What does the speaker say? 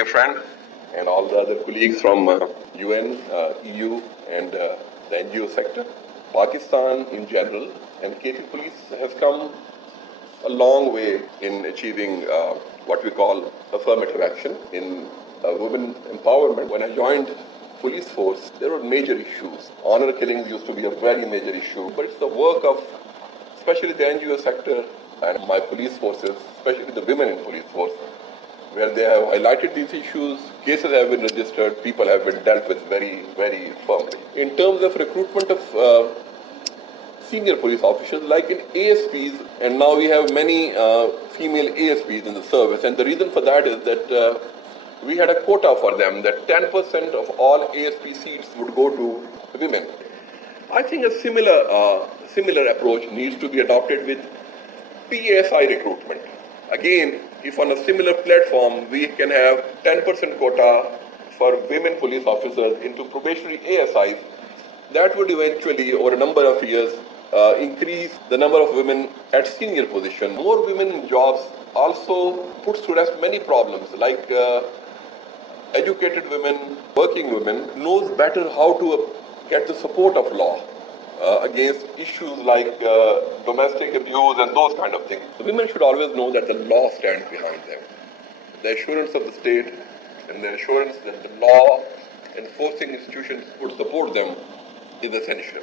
dear friend, and all the other colleagues from UN, EU, and the NGO sector. Pakistan in general and KT Police has come a long way in achieving what we call affirmative action in women empowerment. When I joined police force, there were major issues. Honor killings used to be a very major issue, but it's the work of especially the NGO sector and my police forces, especially the women in police force, where they have highlighted these issues, cases have been registered, people have been dealt with very, very firmly. In terms of recruitment of senior police officers, like in ASPs, and now we have many female ASPs in the service, and the reason for that is that we had a quota for them, that 10% of all ASP seats would go to women. I think a similar approach needs to be adopted with PSI recruitment. Again, if on a similar platform we can have 10% quota for women police officers into probationary ASIs, that would eventually, over a number of years, increase the number of women at senior position. More women in jobs also puts to rest many problems, like educated women, working women, knows better how to get the support of law against issues like domestic abuse and those kind of things. The women should always know that the law stands behind them. The assurance of the state and the assurance that the law enforcing institutions would support them is essential.